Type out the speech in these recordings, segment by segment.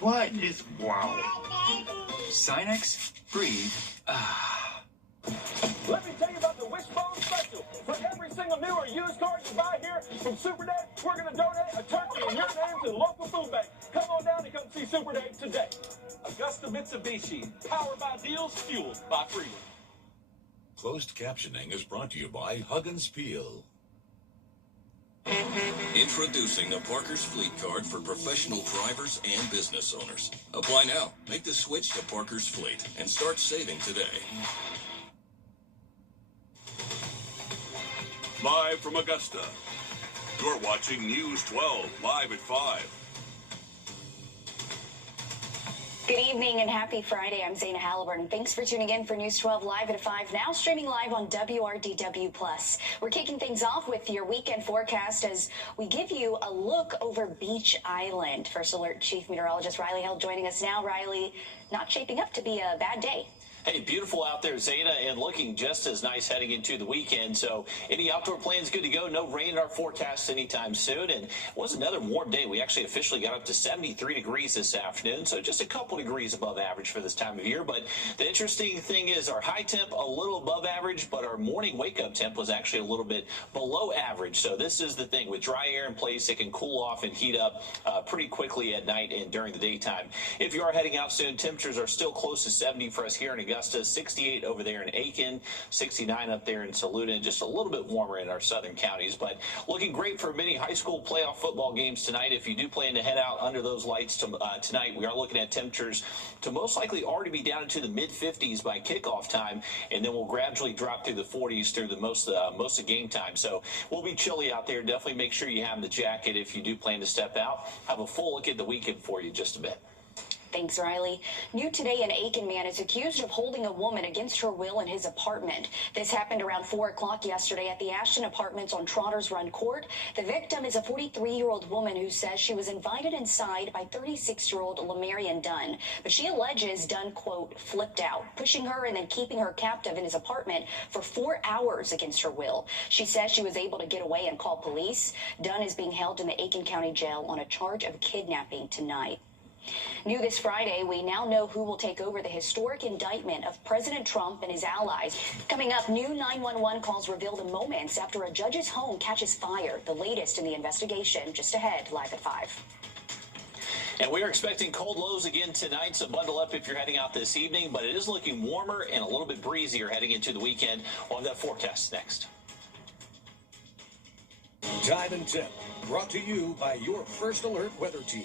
What is wow? Sinex? Breathe. Let me tell you about the Wishbone Special. For every single new or used car you buy here from Super Dave, we're going to donate a turkey in your name to the local food bank. Come on down and come see Super Dave today. Augusta Mitsubishi, powered by deals, fueled by freedom. Closed captioning is brought to you by Huggins Peel. Introducing the Parker's Fleet Card for professional drivers and business owners. Apply now. Make the switch to Parker's Fleet and start saving today. Live from Augusta, you're watching News 12, live at 5. Good evening and happy Friday. I'm Zaina Halliburton. Thanks for tuning in for News 12 Live at 5, now streaming live on WRDW+. We're kicking things off with your weekend forecast as we give you a look over Beach Island. First Alert Chief Meteorologist Riley Held joining us now. Riley, not shaping up to be a bad day. Hey, beautiful out there, Zeta, and looking just as nice heading into the weekend. So any outdoor plans good to go? No rain in our forecast anytime soon. And it was another warm day. We actually officially got up to 73 degrees this afternoon, so just a couple degrees above average for this time of year. But the interesting thing is our high temp a little above average, but our morning wake-up temp was actually a little bit below average. So this is the thing. With dry air in place, it can cool off and heat up pretty quickly at night and during the daytime. If you are heading out soon, temperatures are still close to 70 for us here in Augusta, 68 over there in Aiken, 69 up there in Saluda, and just a little bit warmer in our southern counties. But looking great for many high school playoff football games tonight. If you do plan to head out under those lights tonight, we are looking at temperatures to most likely already be down into the mid-50s by kickoff time, and then we'll gradually drop through the 40s through the most of game time. So we'll be chilly out there. Definitely make sure you have the jacket if you do plan to step out. Have a full look at the weekend for you just a bit. Thanks, Riley. New today, an Aiken man is accused of holding a woman against her will in his apartment. This happened around 4 o'clock yesterday at the Ashton Apartments on Trotters Run Court. The victim is a 43-year-old woman who says she was invited inside by 36-year-old Lamarian Dunn. But she alleges Dunn, quote, flipped out, pushing her and then keeping her captive in his apartment for 4 hours against her will. She says she was able to get away and call police. Dunn is being held in the Aiken County Jail on a charge of kidnapping tonight. New this Friday, we now know who will take over the historic indictment of President Trump and his allies. Coming up, new 911 calls reveal the moments after a judge's home catches fire. The latest in the investigation just ahead, live at 5. And we are expecting cold lows again tonight, so bundle up if you're heading out this evening. But it is looking warmer and a little bit breezier heading into the weekend. We'll have that forecast next. Time and Tip, brought to you by your First Alert weather team.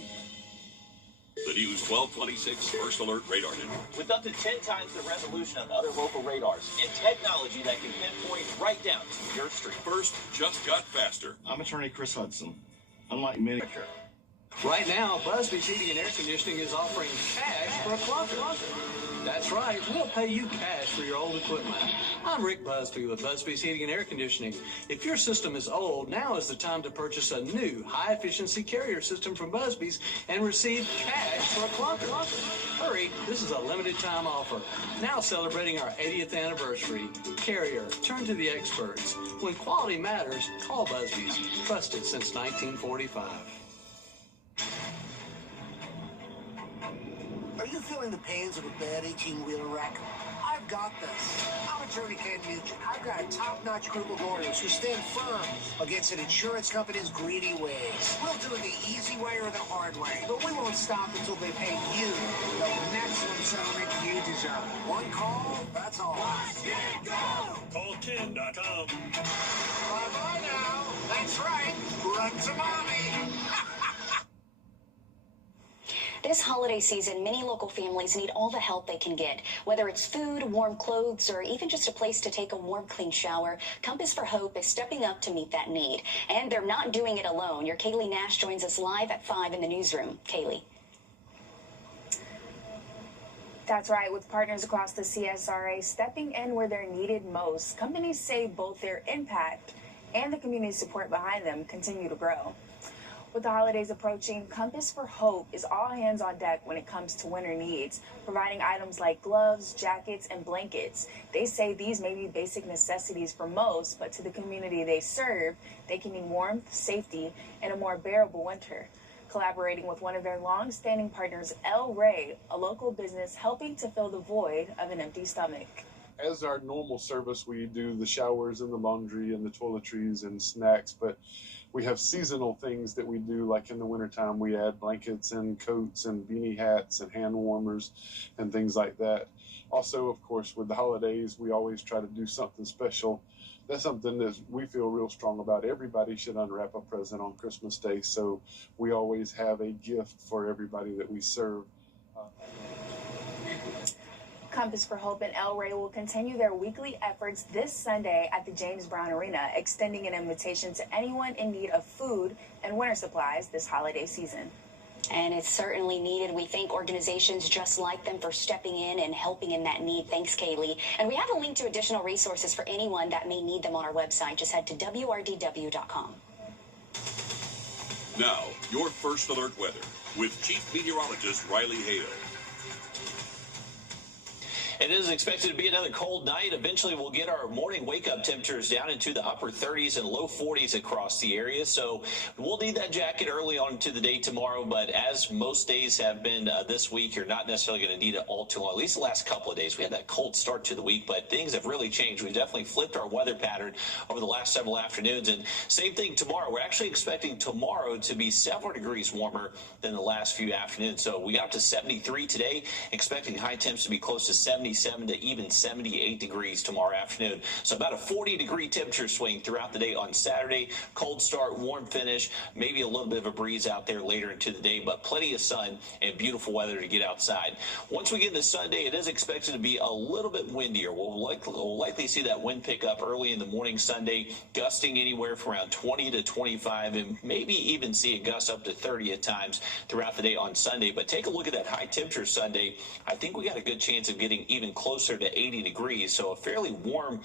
The News 1226 First Alert Radar Network. With up to 10 times the resolution of other local radars and technology that can pinpoint right down to your street. First just got faster. I'm attorney Chris Hudson. Unlike many. Right now, Busby's Heating and Air Conditioning is offering cash for a closet. That's right, we'll pay you cash for your old equipment. I'm Rick Busby with Busby's Heating and Air Conditioning. If your system is old, now is the time to purchase a new high-efficiency carrier system from Busby's and receive cash for a closet. Hurry, this is a limited-time offer. Now celebrating our 80th anniversary. Carrier, turn to the experts. When quality matters, call Busby's. Trusted since 1945. Are you feeling the pains of a bad 18-wheeler wreck? I've got this. I'm attorney Ken Nugent. I've got a top-notch group of lawyers who stand firm against an insurance company's greedy ways. We'll do it the easy way or the hard way, but we won't stop until they pay you the maximum settlement you deserve. One call, that's all. Watch it go! Call Ken.com. Bye-bye now. That's right. Run to mommy. This holiday season, many local families need all the help they can get. Whether it's food, warm clothes, or even just a place to take a warm, clean shower, Compass for Hope is stepping up to meet that need. And they're not doing it alone. Your Kaylee Nash joins us live at 5 in the newsroom. Kaylee. That's right. With partners across the CSRA stepping in where they're needed most, companies say both their impact and the community support behind them continue to grow. With the holidays approaching, Compass for Hope is all hands on deck when it comes to winter needs, providing items like gloves, jackets, and blankets. They say these may be basic necessities for most, but to the community they serve, they can mean warmth, safety, and a more bearable winter. collaborating with one of their long-standing partners, El Rey, a local business helping to fill the void of an empty stomach. As our normal service, we do the showers and the laundry and the toiletries and snacks, but we have seasonal things that we do, like in the wintertime, we add blankets and coats and beanie hats and hand warmers and things like that. Also, of course, with the holidays, we always try to do something special. That's something that we feel real strong about. Everybody should unwrap a present on Christmas Day, so we always have a gift for everybody that we serve. Compass for Hope and El Rey will continue their weekly efforts this Sunday at the James Brown Arena, extending an invitation to anyone in need of food and winter supplies this holiday season. And it's certainly needed. We thank organizations just like them for stepping in and helping in that need. Thanks, Kaylee. And we have a link to additional resources for anyone that may need them on our website. Just head to wrdw.com. Now, your first alert weather with Chief Meteorologist Riley Hale. It is expected to be another cold night. Eventually, we'll get our morning wake-up temperatures down into the upper 30s and low 40s across the area. So we'll need that jacket early on into the day tomorrow. But as most days have been this week, you're not necessarily going to need it all too long. At least the last couple of days, we had that cold start to the week, but things have really changed. We've definitely flipped our weather pattern over the last several afternoons. And same thing tomorrow. We're actually expecting tomorrow to be several degrees warmer than the last few afternoons. So we got up to 73 today, expecting high temps to be close to 77 to even 78 degrees tomorrow afternoon. So about a 40-degree temperature swing throughout the day on Saturday. Cold start, warm finish, maybe a little bit of a breeze out there later into the day, but plenty of sun and beautiful weather to get outside. Once we get into Sunday, it is expected to be a little bit windier. We'll likely see that wind pick up early in the morning Sunday, gusting anywhere from around 20 to 25, and maybe even see a gust up to 30 at times throughout the day on Sunday. But take a look at that high temperature Sunday. I think we got a good chance of getting even closer to 80 degrees, so a fairly warm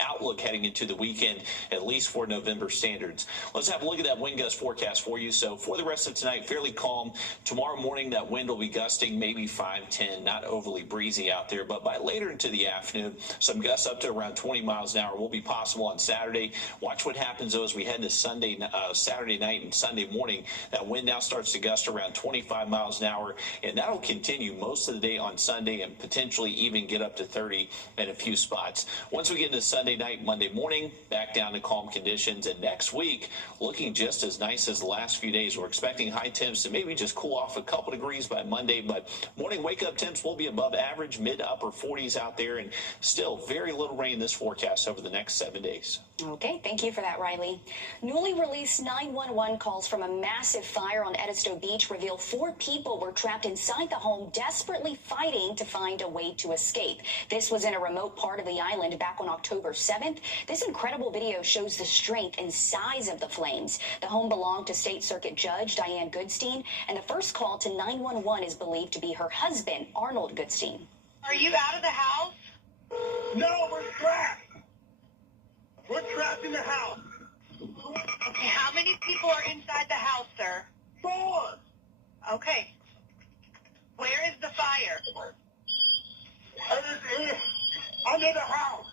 outlook heading into the weekend, at least for November standards. Let's have a look at that wind gust forecast for you. So for the rest of tonight, fairly calm. Tomorrow morning, that wind will be gusting maybe 5-10, not overly breezy out there, but by later into the afternoon, some gusts up to around 20 miles an hour will be possible on Saturday. Watch what happens, though, as we head to Saturday night and Sunday morning. That wind now starts to gust around 25 miles an hour, and that'll continue most of the day on Sunday and potentially even get up to 30 in a few spots. Once we get into Sunday night, Monday morning, back down to calm conditions, and next week looking just as nice as the last few days. We're expecting high temps to maybe just cool off a couple degrees by Monday, but morning wake-up temps will be above average, mid to upper 40s out there, and still very little rain in this forecast over the next 7 days. Okay, thank you for that, Riley. Newly released 911 calls from a massive fire on Edisto Beach reveal 4 people were trapped inside the home, desperately fighting to find a way to escape. This was in a remote part of the island back on October 7th. This incredible video shows the strength and size of the flames. The home belonged to State Circuit Judge Diane Goodstein, and the first call to 911 is believed to be her husband, Arnold Goodstein. Are you out of the house? No, we're trapped. We're trapped in the house. Okay, how many people are inside the house, sir? 4. Okay. Where is the fire? Under the house.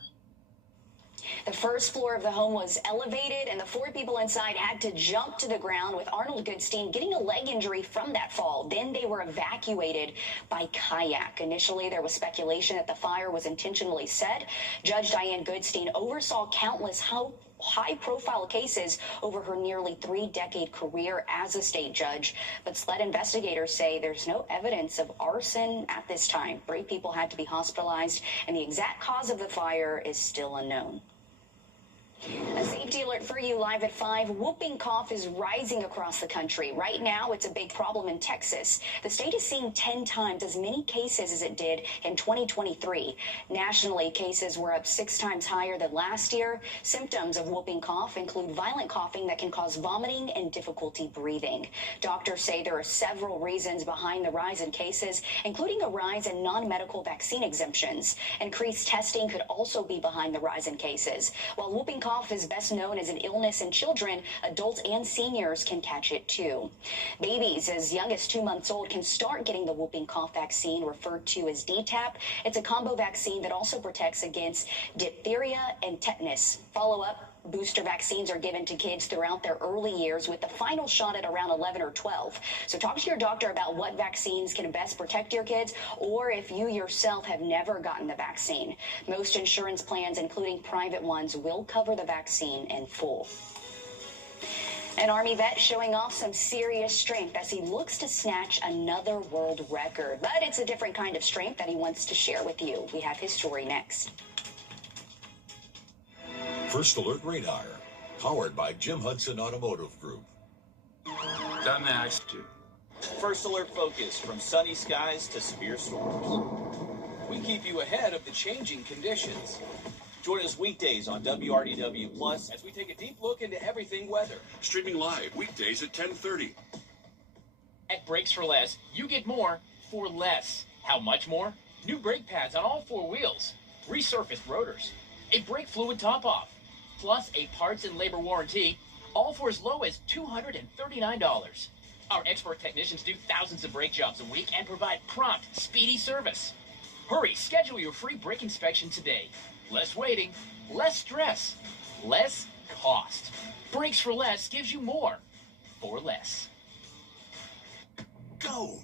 The first floor of the home was elevated, and the 4 people inside had to jump to the ground, with Arnold Goodstein getting a leg injury from that fall. Then they were evacuated by kayak. Initially, there was speculation that the fire was intentionally set. Judge Diane Goodstein oversaw countless high-profile cases over her nearly 3-decade career as a state judge. But SLED investigators say there's no evidence of arson at this time. 3 people had to be hospitalized, and the exact cause of the fire is still unknown. A safety alert for you live at 5. Whooping cough is rising across the country. Right now, it's a big problem in Texas. The state is seeing 10 times as many cases as it did in 2023. Nationally, cases were up 6 times higher than last year. Symptoms of whooping cough include violent coughing that can cause vomiting and difficulty breathing. Doctors say there are several reasons behind the rise in cases, including a rise in non-medical vaccine exemptions. Increased testing could also be behind the rise in cases. While whooping cough is best known as an illness in children, adults and seniors can catch it too. Babies as young as 2 months old can start getting the whooping cough vaccine, referred to as DTaP. It's a combo vaccine that also protects against diphtheria and tetanus. Follow up Booster vaccines are given to kids throughout their early years with the final shot at around 11 or 12. So talk to your doctor about what vaccines can best protect your kids or if you yourself have never gotten the vaccine. Most insurance plans, including private ones, will cover the vaccine in full. An Army vet showing off some serious strength as he looks to snatch another world record. But it's a different kind of strength that he wants to share with you. We have his story next. First Alert Radar, powered by Jim Hudson Automotive Group. Done next. First Alert Focus, from sunny skies to severe storms. We keep you ahead of the changing conditions. Join us weekdays on WRDW Plus as we take a deep look into everything weather. Streaming live weekdays at 10:30. At Brakes for Less, you get more for less. How much more? New brake pads on all 4 wheels, resurfaced rotors, a brake fluid top-off, plus a parts and labor warranty, all for as low as $239. Our expert technicians do thousands of brake jobs a week and provide prompt, speedy service. Hurry, schedule your free brake inspection today. Less waiting, less stress, less cost. Brakes for Less gives you more for less. Go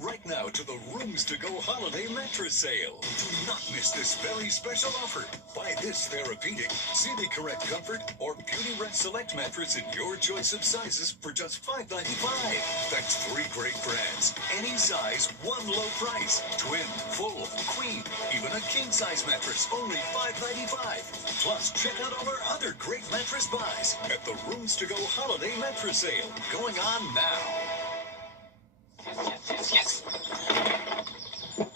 right now to the Rooms to Go Holiday Mattress Sale. Do not miss this very special offer. Buy this therapeutic, see the correct comfort, or Beauty Rest Select mattress in your choice of sizes for just $5.95. That's 3 great brands, any size, one low price. Twin, full, queen, even a king-size mattress, only $5.95. Plus, check out all our other great mattress buys at the Rooms to Go Holiday Mattress Sale, going on now. Yes. All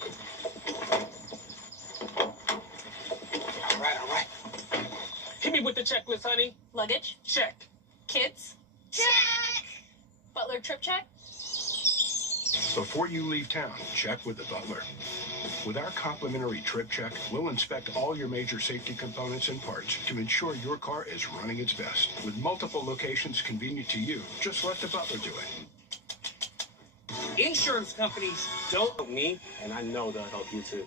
right. Hit me with the checklist, honey. Luggage? Check. Kids? Check! Butler trip check? Before you leave town, check with the butler. With our complimentary trip check, we'll inspect all your major safety components and parts to ensure your car is running its best. With multiple locations convenient to you, just let the butler do it. Insurance companies don't help me, and I know they'll help you too.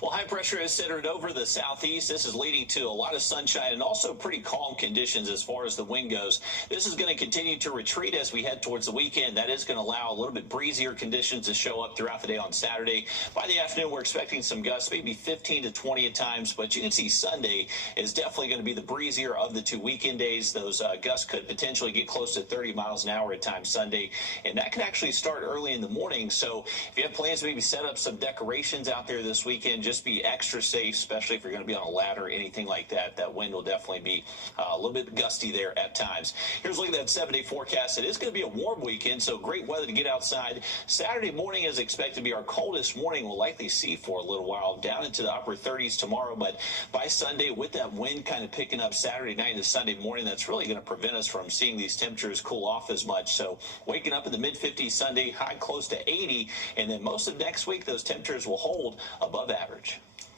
Well, high pressure is centered over the southeast. This is leading to a lot of sunshine and also pretty calm conditions as far as the wind goes. This is going to continue to retreat as we head towards the weekend. That is going to allow a little bit breezier conditions to show up throughout the day on Saturday. By the afternoon, we're expecting some gusts, maybe 15 to 20 at times, but you can see Sunday is definitely going to be the breezier of the 2 weekend days. Those gusts could potentially get close to 30 miles an hour at times Sunday, and that can actually start early in the morning. So if you have plans to maybe set up some decorations out there this weekend, just be extra safe, especially if you're going to be on a ladder or anything like that. That wind will definitely be a little bit gusty there at times. Here's a look at that 7-day forecast. It is going to be a warm weekend, so great weather to get outside. Saturday morning is expected to be our coldest morning we'll likely see for a little while, down into the upper 30s tomorrow. But by Sunday, with that wind kind of picking up Saturday night into Sunday morning, that's really going to prevent us from seeing these temperatures cool off as much. So waking up in the mid-50s Sunday, high close to 80, and then most of next week, those temperatures will hold above average.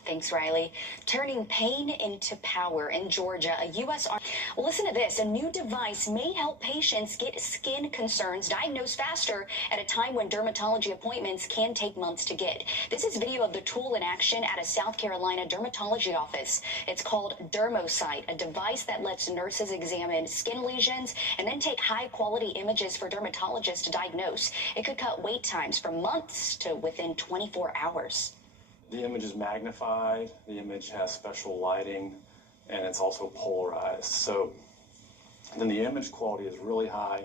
Thanks, Riley. Turning pain into power in Georgia, a U.S. Army. Well, listen to this. A new device may help patients get skin concerns diagnosed faster at a time when dermatology appointments can take months to get. This is video of the tool in action at a South Carolina dermatology office. It's called Dermosight, a device that lets nurses examine skin lesions and then take high-quality images for dermatologists to diagnose. It could cut wait times from months to within 24 hours. The image is magnified, the image has special lighting, and it's also polarized. So then the image quality is really high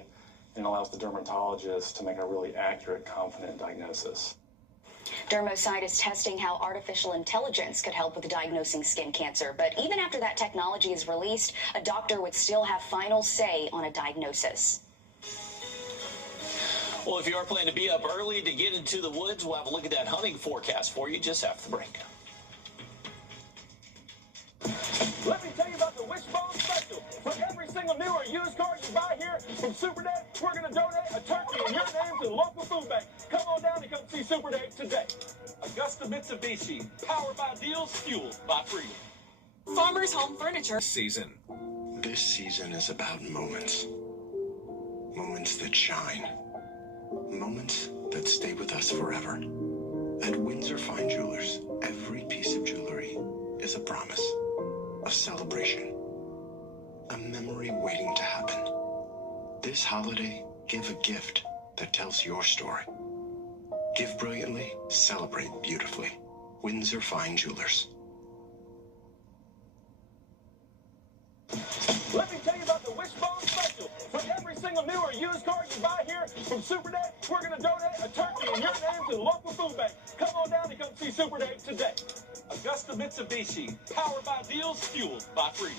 and allows the dermatologist to make a really accurate, confident diagnosis. Dermosight is testing how artificial intelligence could help with diagnosing skin cancer. But even after that technology is released, a doctor would still have final say on a diagnosis. Well, if you are planning to be up early to get into the woods, we'll have a look at that hunting forecast for you just after the break. Let me tell you about the Wishbone Special. For every single new or used car you buy here from Super Dave, we're going to donate a turkey in your name to the local food bank. Come on down and come see Super Dave today. Augusta Mitsubishi, powered by deals, fueled by freedom. Farmers Home Furniture. Season. This season is about moments. Moments that shine. Moments that stay with us forever. At Windsor Fine Jewelers, every piece of jewelry is a promise. a celebration, a memory waiting to happen. This holiday, give a gift that tells your story. Give brilliantly, celebrate beautifully. Windsor Fine Jewelers. Let me tell you about the Wishbone Special. For every single new or used car you buy here from Super Day, we're going to donate a turkey in your name to the local food bank. Come on down and come see Super Day today. Augusta Mitsubishi, powered by deals, fueled by freedom.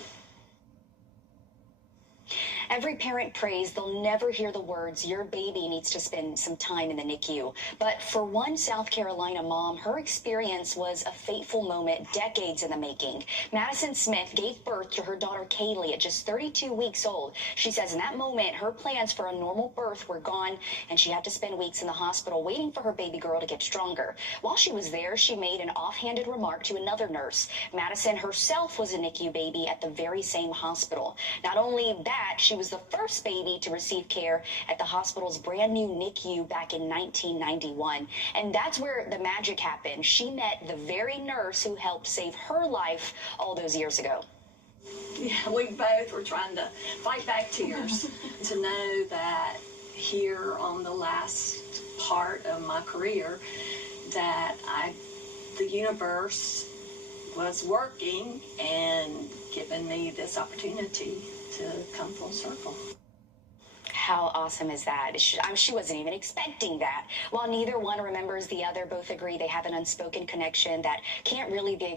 Every parent prays they'll never hear the words, your baby needs to spend some time in the NICU. But for one South Carolina mom, her experience was a fateful moment decades in the making. Madison Smith gave birth to her daughter Kaylee at just 32 weeks old. She says in that moment, her plans for a normal birth were gone, and she had to spend weeks in the hospital waiting for her baby girl to get stronger. While she was there, she made an offhanded remark to another nurse. Madison herself was a NICU baby at the very same hospital. Not only that, she was the first baby to receive care at the hospital's brand new NICU back in 1991. And that's where the magic happened. She met the very nurse who helped save her life all those years ago. Yeah, we both were trying to fight back tears to know that here on the last part of my career that the universe was working and giving me this opportunity to come full circle. How awesome is that? She wasn't even expecting that. While neither one remembers the other, both agree they have an unspoken connection that can't really be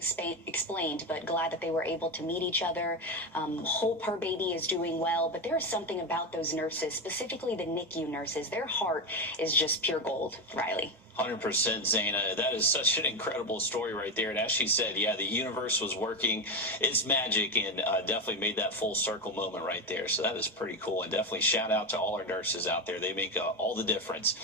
explained, but glad that they were able to meet each other. Hope her baby is doing well, but there is something about those nurses, specifically the NICU nurses. Their heart is just pure gold. Riley. 100%, Zaina. That is such an incredible story right there. And as she said, yeah, the universe was working. It's magic, and definitely made that full circle moment right there. So that is pretty cool. And definitely shout out to all our nurses out there. They make all the difference.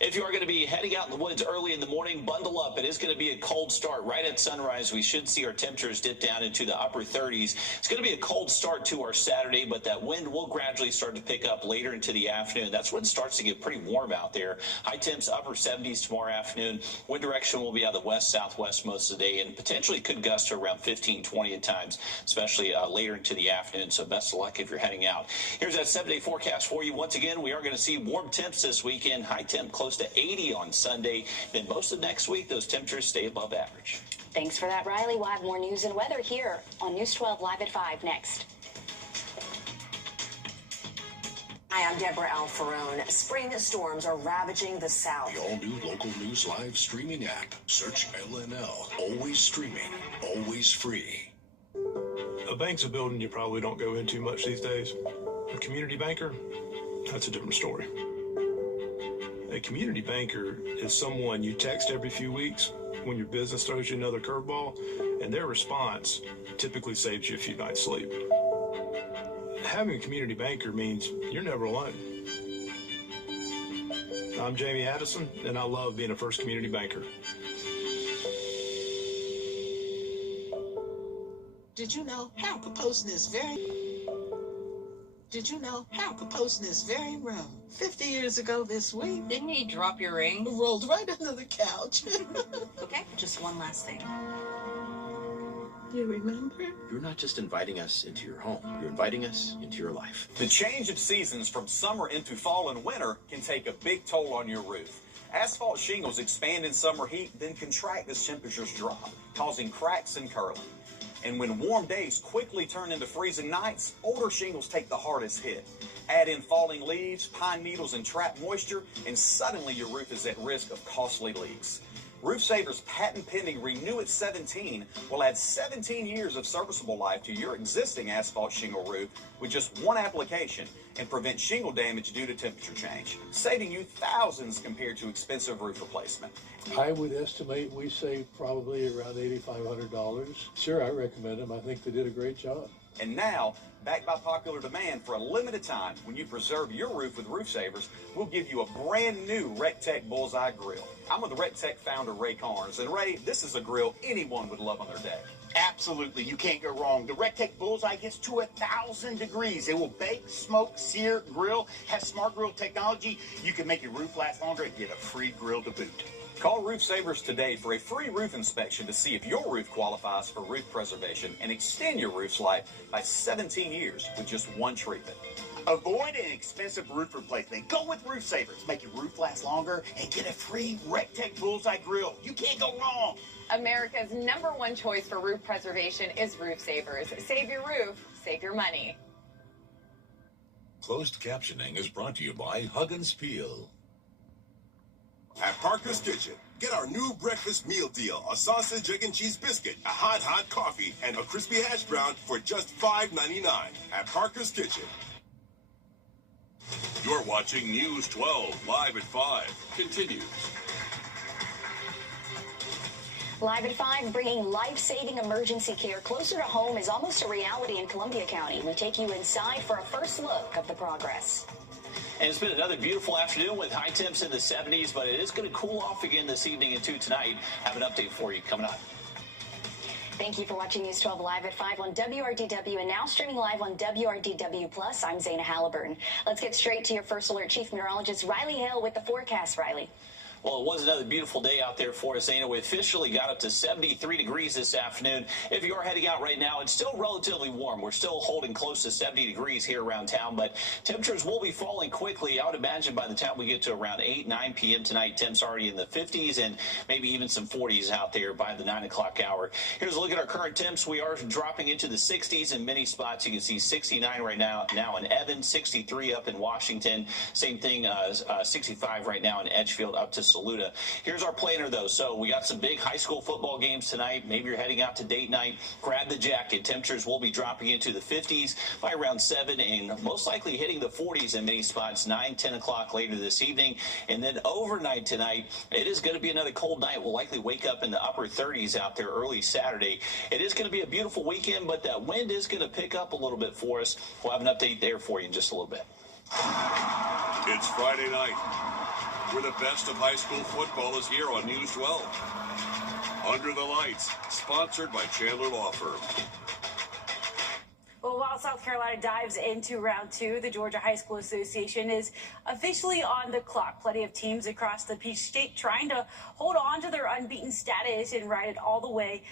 If you are going to be heading out in the woods early in the morning, bundle up. It is going to be a cold start right at sunrise. We should see our temperatures dip down into the upper 30s. It's going to be a cold start to our Saturday, but that wind will gradually start to pick up later into the afternoon. That's when it starts to get pretty warm out there. High temps upper 70s tomorrow afternoon. Wind direction will be out of the west-southwest most of the day and potentially could gust to around 15, 20 at times, especially later into the afternoon. So best of luck if you're heading out. Here's that 7-day forecast for you. Once again, we are going to see warm temps this weekend. High temp close to 80 on Sunday. Then most of next week, those temperatures stay above average. Thanks for that, Riley. We'll have more news and weather here on News 12 Live at 5 next. Hi, I'm Deborah Alfarone. Spring storms are ravaging the South. The all-new Local News Live streaming app. Search LNL. Always streaming. Always free. A bank's a building you probably don't go into much these days. A community banker, that's a different story. A community banker is someone you text every few weeks when your business throws you another curveball, and their response typically saves you a few nights' sleep. Having a community banker means you're never alone. I'm Jamie Addison, and I love being a First Community Banker. Did you know hair composing is very room? 50 years ago this week. Didn't you drop your ring? Rolled right under the couch. Okay, just one last thing. You remember? You're not just inviting us into your home. You're inviting us into your life. The change of seasons from summer into fall and winter can take a big toll on your roof. Asphalt shingles expand in summer heat, then contract as temperatures drop, causing cracks and curling. And when warm days quickly turn into freezing nights, older shingles take the hardest hit. Add in falling leaves, pine needles, and trapped moisture, and suddenly your roof is at risk of costly leaks. Roof Saver's patent-pending Renew It 17 will add 17 years of serviceable life to your existing asphalt shingle roof with just one application and prevent shingle damage due to temperature change, saving you thousands compared to expensive roof replacement. I would estimate we saved probably around $8,500. Sure, I recommend them. I think they did a great job. And now, backed by popular demand for a limited time, when you preserve your roof with Roof Savers, we'll give you a brand new RecTech Bullseye Grill. I'm with RecTech founder Ray Carnes, and Ray, this is a grill anyone would love on their deck. Absolutely, you can't go wrong. The RecTech Bullseye gets to 1,000 degrees. It will bake, smoke, sear, grill, has smart grill technology. You can make your roof last longer and get a free grill to boot. Call Roof Savers today for a free roof inspection to see if your roof qualifies for roof preservation and extend your roof's life by 17 years with just one treatment. Avoid an expensive roof replacement. Go with Roof Savers. Make your roof last longer and get a free RecTech Bullseye grill. You can't go wrong. America's #1 choice for roof preservation is Roof Savers. Save your roof, save your money. Closed captioning is brought to you by Hug and Spiel. At Parker's Kitchen, get our new breakfast meal deal: a sausage, egg, and cheese biscuit, a hot coffee, and a crispy hash brown for just $5.99 at Parker's Kitchen. You're watching News 12 live at 5. Continues. Live at 5, bringing life-saving emergency care closer to home is almost a reality in Columbia County. We take you inside for a first look of the progress. And it's been another beautiful afternoon with high temps in the 70s, but it is going to cool off again this evening and tonight. Have an update for you coming up. Thank you for watching News 12 Live at 5 on WRDW and now streaming live on WRDW+. I'm Zaina Halliburton. Let's get straight to your first alert. Chief Meteorologist Riley Hill with the forecast. Riley. Well, it was another beautiful day out there for us, Zaina. We officially got up to 73 degrees this afternoon. If you are heading out right now, it's still relatively warm. We're still holding close to 70 degrees here around town, but temperatures will be falling quickly. I would imagine by the time we get to around 8, 9 p.m. tonight, temps already in the 50s and maybe even some 40s out there by the 9 o'clock hour. Here's a look at our current temps. We are dropping into the 60s in many spots. You can see 69 right now in Evans, 63 up in Washington. Same thing, 65 right now in Edgefield up to Saluda. Here's our planner, though. So we got some big high school football games tonight. Maybe you're heading out to date night. Grab the jacket. Temperatures will be dropping into the 50s by around 7 and most likely hitting the 40s in many spots 9, 10 o'clock later this evening. And then overnight tonight, it is going to be another cold night. We'll likely wake up in the upper 30s out there early Saturday. It is going to be a beautiful weekend, but that wind is going to pick up a little bit for us. We'll have an update there for you in just a little bit. It's Friday night, where the best of high school football is here on News 12. Under the Lights, sponsored by Chandler Law Firm. Well, while South Carolina dives into round 2, the Georgia High School Association is officially on the clock. Plenty of teams across the Peach State trying to hold on to their unbeaten status and ride it all the way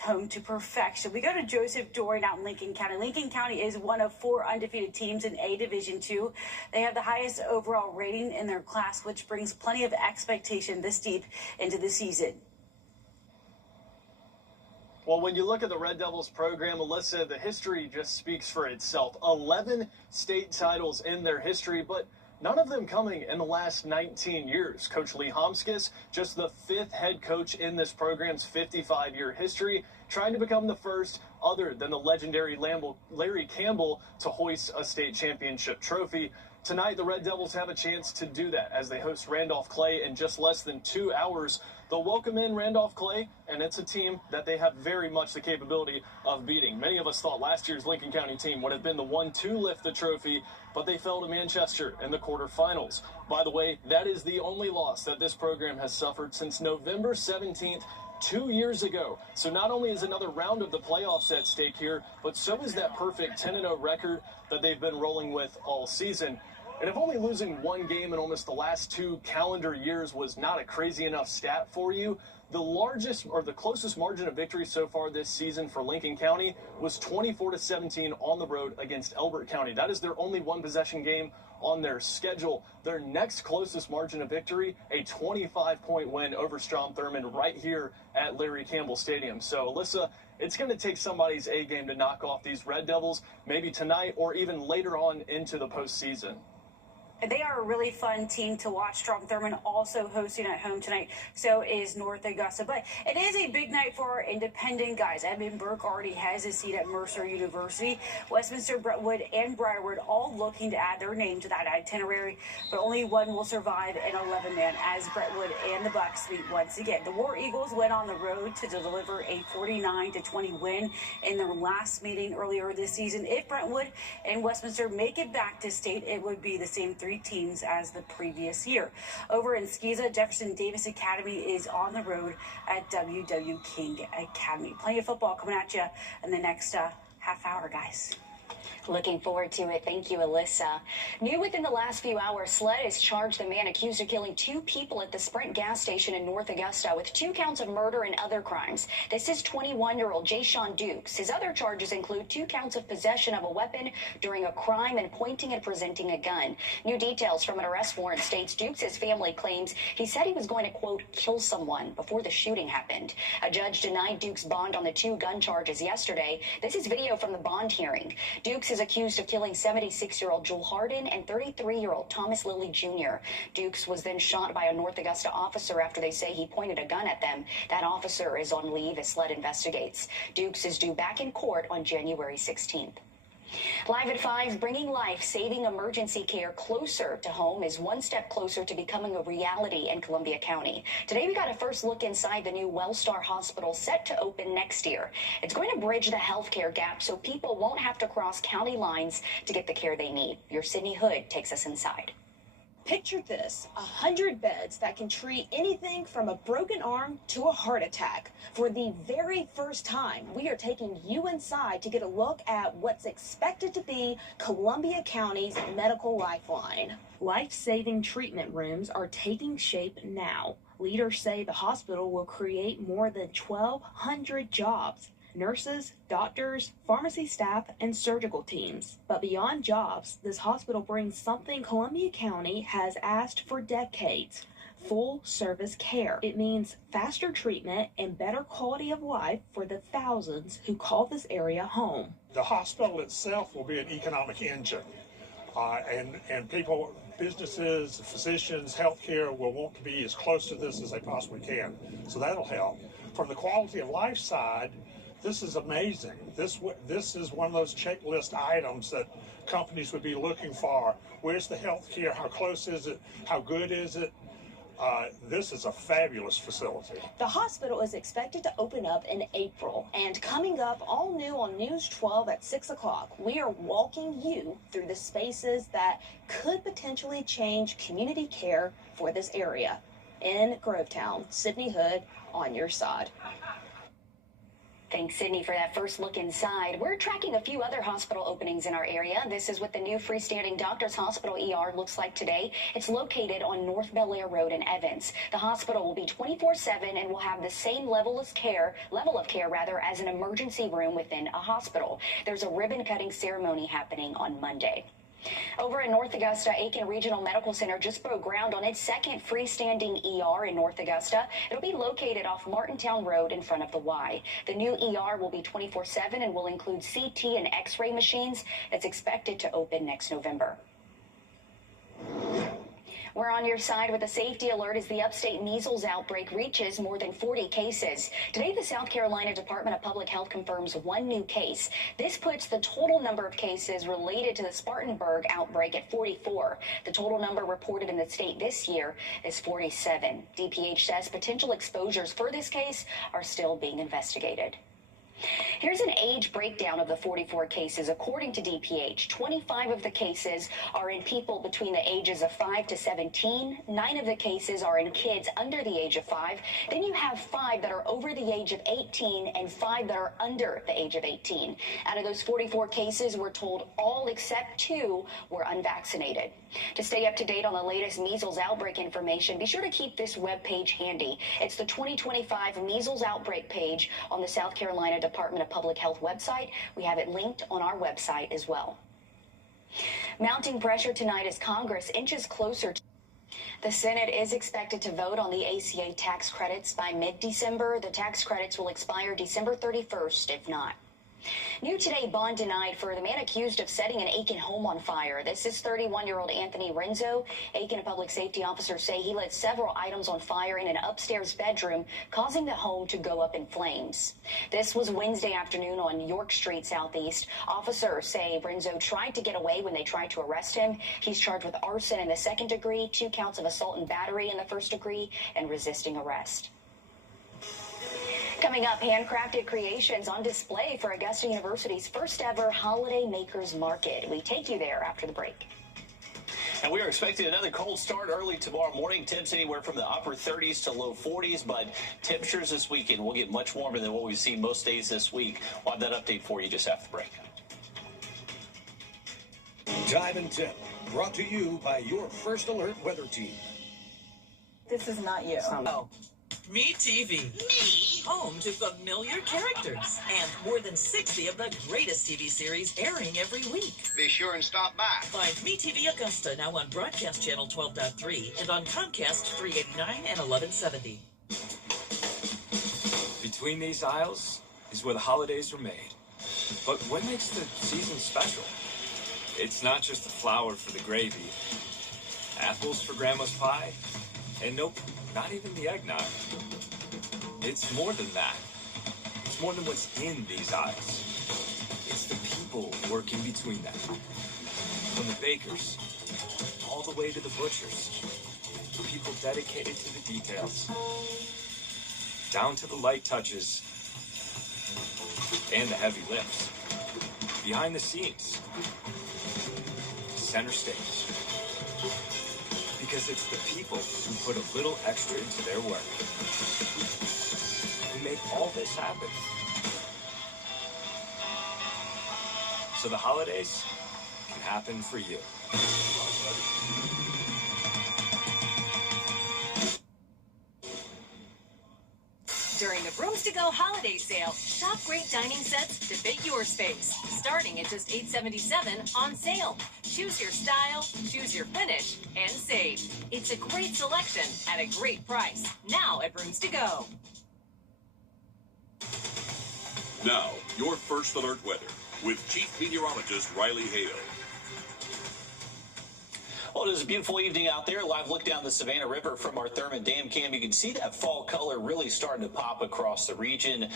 home to perfection. We go to Joseph Doring out in Lincoln County. Lincoln County is one of 4 undefeated teams in A Division II. They have the highest overall rating in their class, which brings plenty of expectation this deep into the season. Well, when you look at the Red Devils program, Alyssa, the history just speaks for itself. 11 state titles in their history, but none of them coming in the last 19 years. Coach Lee Homskis, just the 5th head coach in this program's 55-year history, trying to become the first other than the legendary Larry Campbell to hoist a state championship trophy. Tonight, the Red Devils have a chance to do that as they host Randolph Clay in just less than 2 hours. They'll welcome in Randolph Clay, and it's a team that they have very much the capability of beating. Many of us thought last year's Lincoln County team would have been the one to lift the trophy, but they fell to Manchester in the quarterfinals. By the way, that is the only loss that this program has suffered since November 17th, 2 years ago. So not only is another round of the playoffs at stake here, but so is that perfect 10-0 record that they've been rolling with all season. And if only losing one game in almost the last 2 calendar years was not a crazy enough stat for you, the largest or the closest margin of victory so far this season for Lincoln County was 24-17 on the road against Elbert County. That is their only one-possession game on their schedule. Their next closest margin of victory, a 25-point win over Strom Thurmond right here at Larry Campbell Stadium. So, Alyssa, it's going to take somebody's A game to knock off these Red Devils, maybe tonight or even later on into the postseason. They are a really fun team to watch. Strom Thurmond also hosting at home tonight. So is North Augusta. But it is a big night for our independent guys. Edmund Burke already has a seat at Mercer University. Westminster, Brentwood, and Briarwood all looking to add their name to that itinerary. But only one will survive in 11-man as Brentwood and the Bucks meet once again. The War Eagles went on the road to deliver a 49-20 win in their last meeting earlier this season. If Brentwood and Westminster make it back to state, it would be the same 3 3 teams as the previous year. Over in Skeeza, Jefferson Davis Academy is on the road at Wrdw King Academy. Plenty of football coming at you in the next half hour, guys. Looking forward to it. Thank you, Alyssa. New within the last few hours, SLED has charged the man accused of killing 2 people at the Sprint gas station in North Augusta with 2 counts of murder and other crimes. This is 21-year-old Jayshawn Dukes. His other charges include 2 counts of possession of a weapon during a crime and pointing and presenting a gun. New details from an arrest warrant states Dukes' family claims he said he was going to, quote, kill someone before the shooting happened. A judge denied Dukes' bond on the 2 gun charges yesterday. This is video from the bond hearing. Dukes is accused of killing 76-year-old Jewel Harden and 33-year-old Thomas Lilly Jr. Dukes was then shot by a North Augusta officer after they say he pointed a gun at them. That officer is on leave as SLED investigates. Dukes is due back in court on January 16th. Live at 5, bringing life-saving emergency care closer to home is one step closer to becoming a reality in Columbia County. Today, we got a first look inside the new Wellstar Hospital set to open next year. It's going to bridge the healthcare gap so people won't have to cross county lines to get the care they need. Your Sydney Hood takes us inside. Picture this, 100 beds that can treat anything from a broken arm to a heart attack. For the very first time, we are taking you inside to get a look at what's expected to be Columbia County's medical lifeline. Life-saving treatment rooms are taking shape now. Leaders say the hospital will create more than 1,200 jobs. Nurses, doctors, pharmacy staff, and surgical teams. But beyond jobs, this hospital brings something Columbia County has asked for decades: full-service care. It means faster treatment and better quality of life for the thousands who call this area home. The hospital itself will be an economic engine, and people, businesses, physicians, healthcare will want to be as close to this as they possibly can. So that'll help. From the quality of life side, this is amazing. This is one of those checklist items that companies would be looking for. Where's the health care? How close is it? How good is it? This is a fabulous facility. The hospital is expected to open up in April. And coming up, all new on News 12 at 6 o'clock, we are walking you through the spaces that could potentially change community care for this area. In Grovetown, Sydney Hood on your side. Thanks, Sydney, for that first look inside. We're tracking a few other hospital openings in our area. This is what the new freestanding Doctors Hospital ER looks like today. It's located on North Bel Air Road in Evans. The hospital will be 24/7 and will have the same level of care as an emergency room within a hospital. There's a ribbon-cutting ceremony happening on Monday. Over in North Augusta, Aiken Regional Medical Center just broke ground on its second freestanding ER in North Augusta. It'll be located off Martintown Road in front of the Y. The new ER will be 24/7 and will include CT and X-ray machines. It's expected to open next November. We're on your side with a safety alert as the upstate measles outbreak reaches more than 40 cases. Today, the South Carolina Department of Public Health confirms 1 new case. This puts the total number of cases related to the Spartanburg outbreak at 44. The total number reported in the state this year is 47. DPH says potential exposures for this case are still being investigated. Here's an age breakdown of the 44 cases. According to DPH, 25 of the cases are in people between the ages of 5 to 17. 9 of the cases are in kids under the age of 5. Then you have 5 that are over the age of 18 and 5 that are under the age of 18. Out of those 44 cases, we're told all except 2 were unvaccinated. To stay up to date on the latest measles outbreak information, be sure to keep this webpage handy. It's the 2025 measles outbreak page on the South Carolina Department of Public Health website. We have it linked on our website as well. Mounting pressure tonight as Congress inches closer to the Senate is expected to vote on the ACA tax credits by mid-December. The tax credits will expire December 31st, if not. New today, bond denied for the man accused of setting an Aiken home on fire. This is 31-year-old Anthony Renzo. Aiken public safety officers say he lit several items on fire in an upstairs bedroom, causing the home to go up in flames. This was Wednesday afternoon on York Street Southeast. Officers say Renzo tried to get away when they tried to arrest him. He's charged with arson in the 2nd degree, 2 counts of assault and battery in the 1st degree, and resisting arrest. Coming up, handcrafted creations on display for Augusta University's first ever Holiday Makers Market. We take you there after the break. And we are expecting another cold start early tomorrow morning. Temps anywhere from the upper 30s to low 40s, but temperatures this weekend will get much warmer than what we've seen most days this week. We'll have that update for you just after the break. Time and Tip, brought to you by your First Alert weather team. This is not you. Oh. Me TV. Me? Home to familiar characters and more than 60 of the greatest TV series airing every week. Be sure and stop by. Find Me TV Augusta now on Broadcast Channel 12.3 and on Comcast 389 and 1170. Between these aisles is where the holidays were made. But what makes the season special? It's not just the flour for the gravy, apples for Grandma's pie, and nope, not even the eggnog. It's more than that. It's more than what's in these aisles. It's the people working between them. From the bakers all the way to the butchers. People dedicated to the details. Down to the light touches and the heavy lifts. Behind the scenes. Center stage. Because it's the people who put a little extra into their work. Who make all this happen. So the holidays can happen for you. During the Rooms to Go holiday sale, shop great dining sets to fit your space. Starting at just $877 on sale. Choose your style, choose your finish, and save. It's a great selection at a great price. Now at Rooms to Go. Now, your First Alert weather with Chief Meteorologist Riley Hale. Well, it is a beautiful evening out there. Live look down the Savannah River from our Thurman Dam cam. You can see that fall color really starting to pop across the region.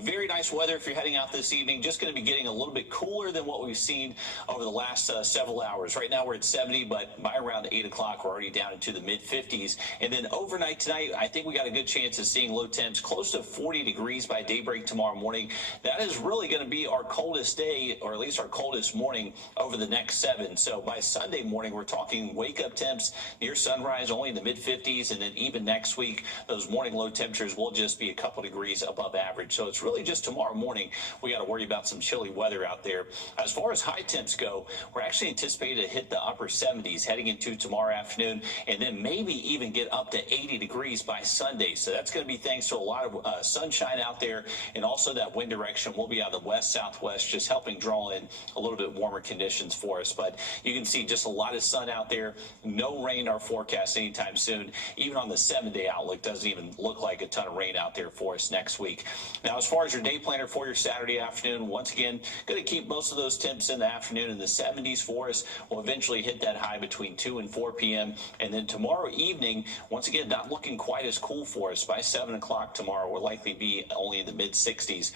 Very nice weather if you're heading out this evening. Just going to be getting a little bit cooler than what we've seen over the last several hours. Right now we're at 70, but by around 8 o'clock we're already down into the mid-50s. And then overnight tonight, I think we got a good chance of seeing low temps close to 40 degrees by daybreak tomorrow morning. That is really going to be our coldest day, or at least our coldest morning over the next 7. So by Sunday morning, we're talking wake-up temps near sunrise only in the mid-50s, and then even next week, those morning low temperatures will just be a couple degrees above average. So it's really just tomorrow morning we got to worry about some chilly weather out there. As far as high temps go, we're actually anticipated to hit the upper 70s heading into tomorrow afternoon, and then maybe even get up to 80 degrees by Sunday. So that's going to be thanks to a lot of sunshine out there, and also that wind direction will be out of the west-southwest, just helping draw in a little bit warmer conditions for us. But you can see just a lot of sun out there. No rain in our forecast anytime soon. Even on the 7-day outlook, doesn't even look like a ton of rain out there for us next week. Now, as far as your day planner for your Saturday afternoon, once again, going to keep most of those temps in the afternoon in the 70s for us. We'll eventually hit that high between 2 and 4 p.m. And then tomorrow evening, once again, not looking quite as cool for us. By 7 o'clock tomorrow, we'll likely be only in the mid-60s.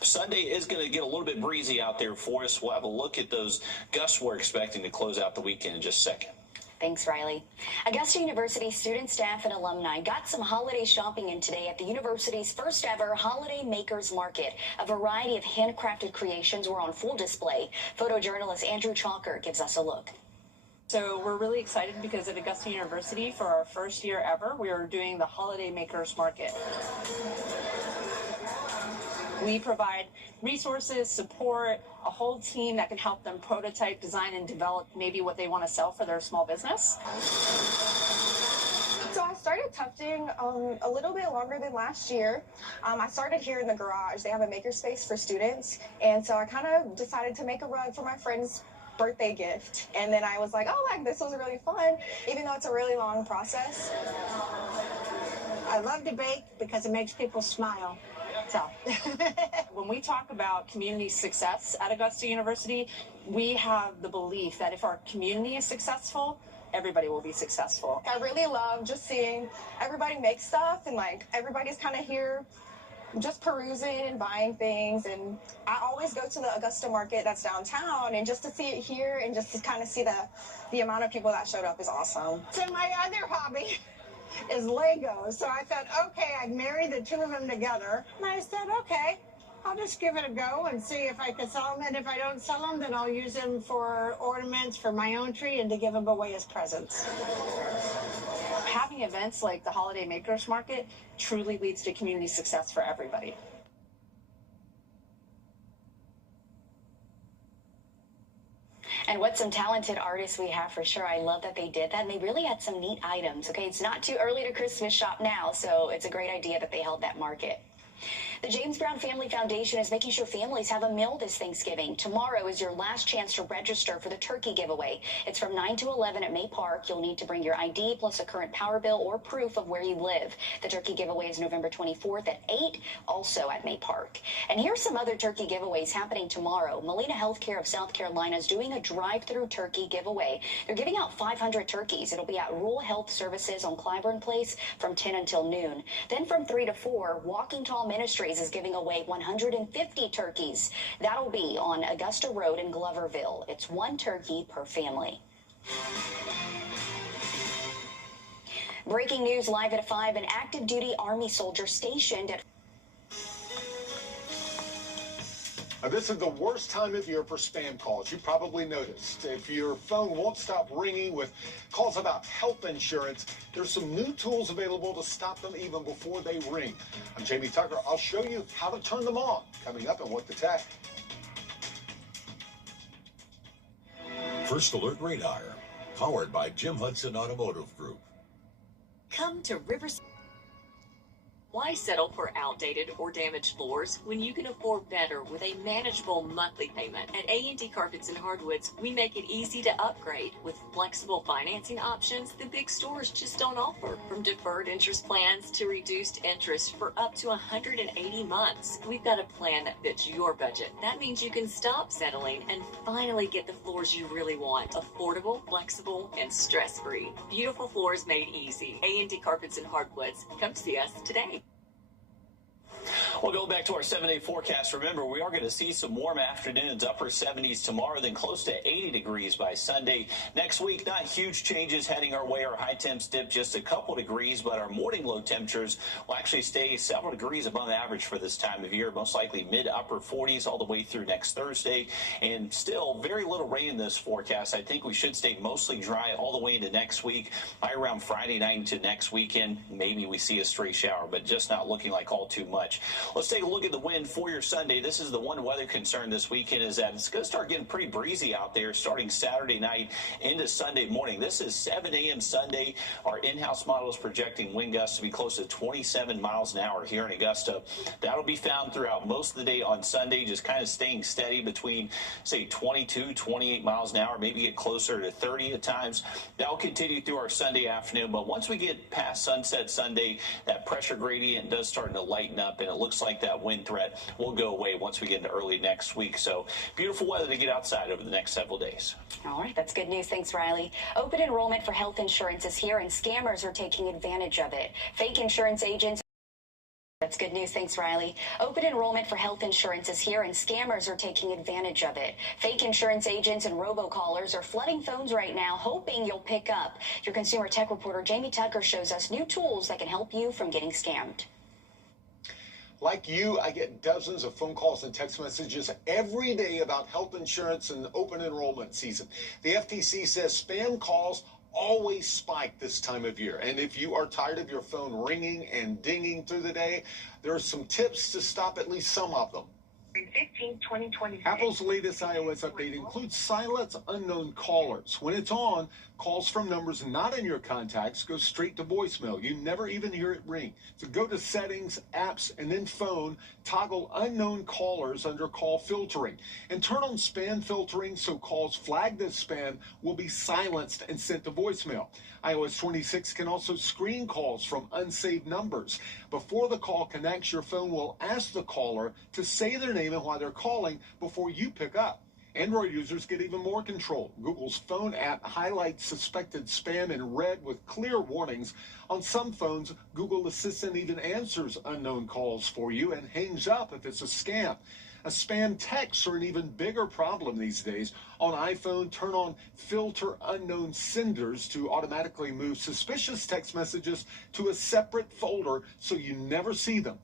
Sunday is going to get a little bit breezy out there for us. We'll have a look at those gusts we're expecting to close out the weekend in just a second. Thanks, Riley. Augusta University students, staff, and alumni got some holiday shopping in today at the university's first ever Holiday Makers Market. A variety of handcrafted creations were on full display. Photojournalist Andrew Chalker gives us a look. So we're really excited because at Augusta University, for our first year ever, we are doing the Holiday Makers Market. We provide resources, support, a whole team that can help them prototype, design, and develop maybe what they want to sell for their small business. So I started tufting a little bit longer than last year. I started here in the garage. They have a makerspace for students, and so I kind of decided to make a rug for my friend's birthday gift. And then I was like, oh, like this was really fun, even though it's a really long process. I love to bake because it makes people smile. So when we talk about community success at Augusta University, we have the belief that if our community is successful, everybody will be successful. I really love just seeing everybody make stuff, and like everybody's kind of here just perusing and buying things. And I always go to the Augusta Market that's downtown, and just to see it here and just to kind of see the amount of people that showed up is awesome. So my other hobby is Legos. So I thought, okay, I'd marry the two of them together. And I said, okay, I'll just give it a go and see if I can sell them. And if I don't sell them, then I'll use them for ornaments for my own tree and to give them away as presents. Having events like the Holiday Makers Market truly leads to community success for everybody. And what some talented artists we have for sure. I love that they did that, and they really had some neat items. Okay, it's not too early to Christmas shop now, so it's a great idea that they held that market. The James Brown Family Foundation is making sure families have a meal this Thanksgiving. Tomorrow is your last chance to register for the turkey giveaway. It's from 9 to 11 at May Park. You'll need to bring your ID plus a current power bill or proof of where you live. The turkey giveaway is November 24th at 8, also at May Park. And here's some other turkey giveaways happening tomorrow. Molina Healthcare of South Carolina is doing a drive-through turkey giveaway. They're giving out 500 turkeys. It'll be at Rural Health Services on Clyburn Place from 10 until noon. Then from 3 to 4, Walking Tall Ministries is giving away 150 turkeys. That'll be on Augusta Road in Gloverville. It's one turkey per family. Breaking news live at 5, an active duty Army soldier stationed at This is the worst time of year for spam calls. You probably noticed. If your phone won't stop ringing with calls about health insurance, there's some new tools available to stop them even before they ring. I'm Jamie Tucker. I'll show you how to turn them on coming up in What the Tech. First Alert Radar, powered by Jim Hudson Automotive Group. Come to Riverside. Why settle for outdated or damaged floors when you can afford better with a manageable monthly payment? At A&D Carpets and Hardwoods, we make it easy to upgrade with flexible financing options the big stores just don't offer. From deferred interest plans to reduced interest for up to 180 months. We've got a plan that fits your budget. That means you can stop settling and finally get the floors you really want. Affordable, flexible, and stress-free. Beautiful floors made easy. A&D Carpets and Hardwoods. Come see us today. We'll go back to our 7-day forecast. Remember, we are going to see some warm afternoons, upper 70s tomorrow, then close to 80 degrees by Sunday. Next week, not huge changes heading our way. Our high temps dip just a couple degrees, but our morning low temperatures will actually stay several degrees above average for this time of year, most likely mid-upper 40s all the way through next Thursday. And still very little rain in this forecast. I think we should stay mostly dry all the way into next week. By around Friday night into next weekend, maybe we see a stray shower, but just not looking like all too much. Let's take a look at the wind for your Sunday. This is the one weather concern this weekend, is that it's going to start getting pretty breezy out there starting Saturday night into Sunday morning. This is 7 a.m. Sunday. Our in-house model is projecting wind gusts to be close to 27 miles an hour here in Augusta. That'll be found throughout most of the day on Sunday, just kind of staying steady between, say, 22, 28 miles an hour, maybe get closer to 30 at times. That'll continue through our Sunday afternoon, but once we get past sunset Sunday, that pressure gradient does start to lighten up, and it looks like that wind threat will go away once we get into early next week. So beautiful weather to get outside over the next several days. All right, that's good news. Thanks, Riley. Open enrollment for health insurance is here, and scammers are taking advantage of it. Fake insurance agents. That's good news. Thanks, Riley. Open enrollment for health insurance is here, and scammers are taking advantage of it. Fake insurance agents and robocallers are flooding phones right now, hoping you'll pick up. Your consumer tech reporter, Jamie Tucker, shows us new tools that can help you from getting scammed. Like you, I get dozens of phone calls and text messages every day about health insurance and open enrollment season. The FTC says spam calls always spike this time of year. And if you are tired of your phone ringing and dinging through the day, there are some tips to stop at least some of them. 2020. Apple's latest iOS update includes silence unknown callers. When it's on, calls from numbers not in your contacts go straight to voicemail. You never even hear it ring. So go to Settings, Apps, and then Phone, toggle unknown callers under call filtering, and turn on spam filtering so calls flagged as spam will be silenced and sent to voicemail. iOS 26 can also screen calls from unsaved numbers. Before the call connects, your phone will ask the caller to say their name and why they're calling before you pick up. Android users get even more control. Google's phone app highlights suspected spam in red with clear warnings. On some phones, Google Assistant even answers unknown calls for you and hangs up if it's a scam. A spam texts are an even bigger problem these days. On iPhone, turn on Filter Unknown Senders to automatically move suspicious text messages to a separate folder so you never see them.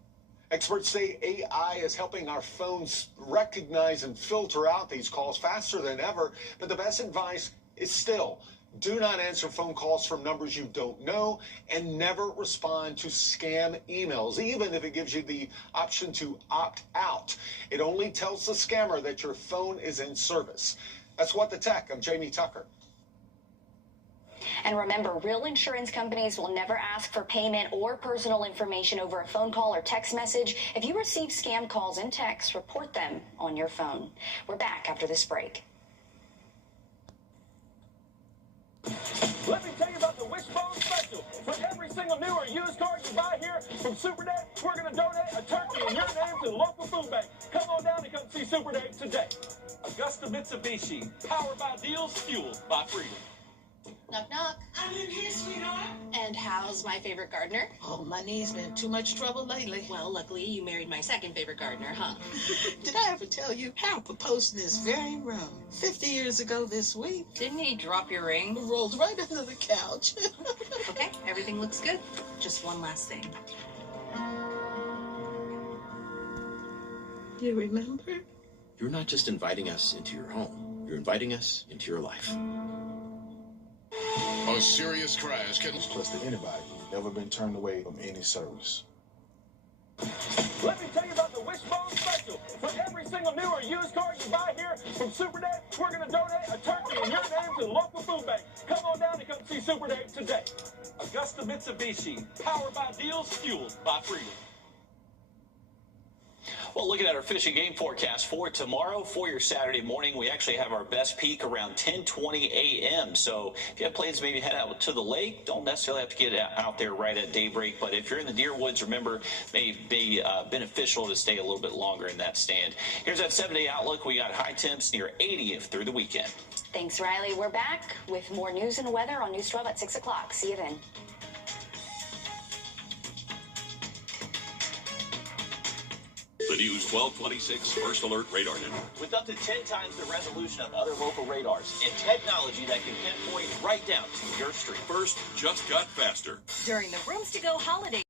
Experts say AI is helping our phones recognize and filter out these calls faster than ever, but the best advice is still, do not answer phone calls from numbers you don't know, and never respond to scam emails, even if it gives you the option to opt out. It only tells the scammer that your phone is in service. That's What the Tech. I'm Jamie Tucker. And remember, real insurance companies will never ask for payment or personal information over a phone call or text message. If you receive scam calls and texts, report them on your phone. We're back after this break. Let me tell you about the Wishbone Special. For every single new or used car you buy here from Super Dave, we're going to donate a turkey in your name to the local food bank. Come on down and come see Super Dave today. Augusta Mitsubishi, powered by deals, fueled by freedom. Knock, knock. I'm in here, sweetheart. And how's my favorite gardener? Oh, my knee's been too much trouble lately. Well, luckily you married my second favorite gardener, huh? Did I ever tell you Harold proposed in this very room 50 years ago this week? Didn't he drop your ring? Rolled right under the couch. Okay, everything looks good. Just one last thing. You remember? You're not just inviting us into your home. You're inviting us into your life. A serious crash can trust to anybody. Never been turned away from any service. Let me tell you about the Wishbone Special. For every single new or used car you buy here from Super Dave, we're going to donate a turkey in your name to the local food bank. Come on down and come see Super Dave today. Augusta Mitsubishi, powered by deals, fueled by freedom. Well, looking at our fishing game forecast for tomorrow, for your Saturday morning, we actually have our best peak around 10:20 a.m. So if you have plans, maybe head out to the lake. Don't necessarily have to get out there right at daybreak. But if you're in the deer woods, remember, it may be beneficial to stay a little bit longer in that stand. Here's that 7-day outlook. We got high temps near 80 through the weekend. Thanks, Riley. We're back with more news and weather on News 12 at 6 o'clock. See you then. The News 1226 First Alert Radar Network. With up to 10 times the resolution of other local radars and technology that can pinpoint right down to your street. First just got faster. During the Rooms to Go holiday